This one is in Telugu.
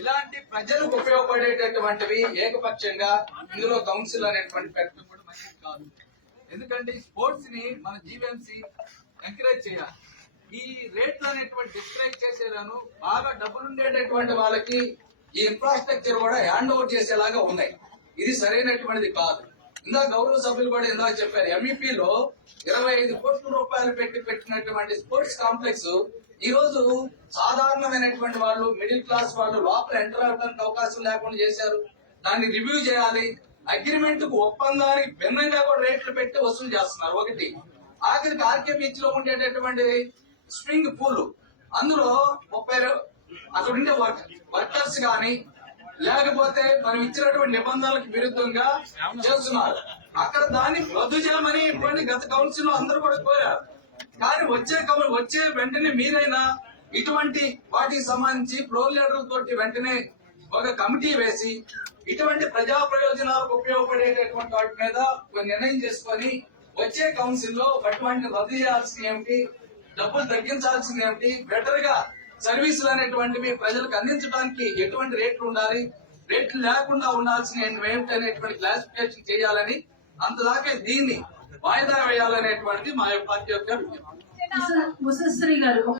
ఇలాంటి ప్రజలకు ఉపయోగపడేటటువంటివి ఏకపక్షంగా ఇందులో కౌన్సిల్ అనేటువంటి పెట్టడం కూడా మంచిది కాదు. ఎందుకంటే స్పోర్ట్స్ని మన జీవీఎంసీ ఎంకరేజ్ చేయాలి. ఈ రేట్లు అనేటువంటి డిస్కరేజ్ చేసేదాను బాగా డబ్బులు ఉండేటటువంటి వాళ్ళకి ఈ ఇన్ఫ్రాస్ట్రక్చర్ కూడా హ్యాండ్ ఓవర్ చేసేలాగా ఉన్నాయి. ఇది సరైనటువంటిది కాదు. ఇందా గౌరవ సభ్యులు కూడా ఇందాక చెప్పారు ఎంఈపీలో ఇరవై ఐదు కోట్ల రూపాయలు పెట్టి పెట్టినటువంటి స్పోర్ట్స్ కాంప్లెక్స్ ఈ రోజు సాధారణమైనటువంటి వాళ్ళు మిడిల్ క్లాస్ వాళ్ళు లోపల ఎంటర్ అవడానికి అవకాశం లేకుండా చేశారు. దాన్ని రివ్యూ చేయాలి. అగ్రిమెంట్కు ఒప్పందానికి భిన్నంగా కూడా రేట్లు పెట్టి వసూలు చేస్తున్నారు. ఒకటి ఆఖరి ఆర్కే బీచ్లో ఉండేటటువంటి స్విమ్మింగ్ పూల్. అందులో ముప్పై అక్కడ ఉండే వర్క్ వర్కర్స్ కానీ లేకపోతే మనం ఇచ్చినటువంటి నిబంధనలకు విరుద్ధంగా చేస్తున్నారు. అక్కడ దాన్ని రద్దు చేయమని ఇటువంటి గత కౌన్సిల్లో అందరూ కూడా కోరారు. కానీ వచ్చే కబురు వచ్చే వెంటనే మీరైనా ఇటువంటి వాటికి సంబంధించి ప్రో లీడర్ల తోటి వెంటనే ఒక కమిటీ వేసి ఇటువంటి ప్రజా ప్రయోజనాలకు ఉపయోగపడేటటువంటి వాటి మీద ఒక నిర్ణయం చేసుకొని వచ్చే కౌన్సిల్లో అటువంటి రద్దు చేయాల్సింది ఏమిటి? డబ్బులు తగ్గించాల్సింది ఏమిటి? బెటర్గా సర్వీసులు అనేటువంటివి ప్రజలకు అందించడానికి ఎటువంటి రేట్లు ఉండాలి? రేట్లు లేకుండా ఉండాల్సిన ఏమిటి? అనేటువంటి క్లాసిఫికేషన్ చేయాలని అంతదాకా దీన్ని వాయిదా వేయాలనేటువంటిది మా యొక్క పార్టీ యొక్క ముసశ్రీ గారు